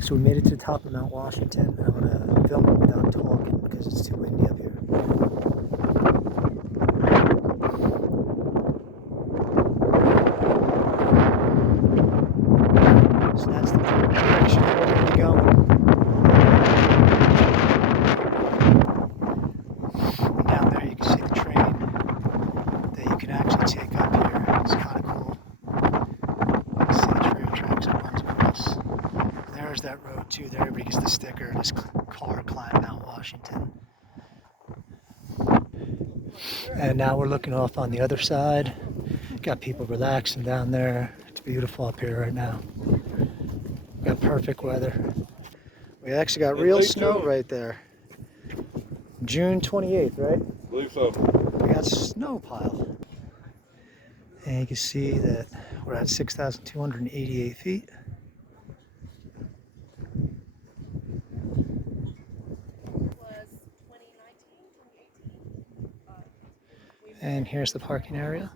So we made it to the top of Mount Washington. I'm going to film it without talking because it's too windy up here. So that's the direction we're going to be going. And down there you can see the train that you can actually take up here. It's kind of cool. You can see the train tracks that runs across. There's that road too. There everybody gets the sticker. This car climbed Mount Washington. And now we're looking off on the other side. Got people relaxing down there. It's beautiful up here right now. Got perfect weather. We actually got real snow right there. June 28th, right? I believe so. We got snow pile. And you can see that we're at 6,288 feet. And here's the parking area.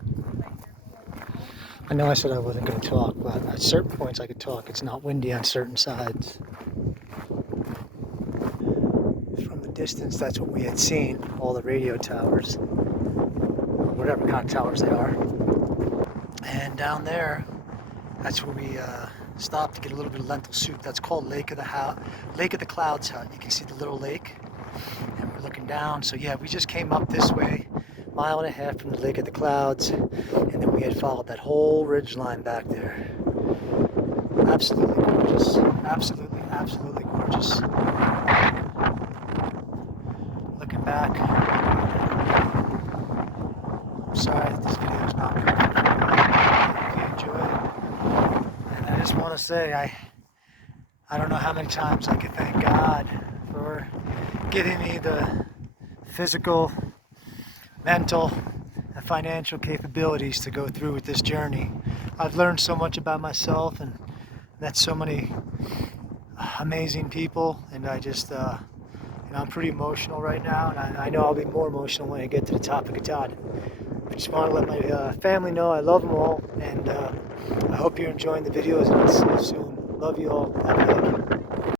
I know I said I wasn't going to talk, but at certain points I could talk. It's not windy on certain sides. From the distance, that's what we had seen, all the radio towers, whatever kind of towers they are. And down there, that's where we stopped to get a little bit of lentil soup. That's called Lake of the Clouds Hut. You can see the little lake, and we're looking down. So yeah, we just came up this way, 1.5 miles from the Lake of the Clouds, and then we had followed that whole ridge line back there. Absolutely gorgeous. Absolutely, absolutely gorgeous. Looking back, I'm sorry that this video is not perfect. I hope you enjoy it. And I just want to say, I don't know how many times I can thank God for giving me the physical, mental, and financial capabilities to go through with this journey. I've learned so much about myself and met so many amazing people, and I just, I'm pretty emotional right now, and I know I'll be more emotional when I get to the top of Katahdin. I just want to let my family know I love them all, and I hope you're enjoying the videos, and I'll see you soon. Love you all. Have a good day.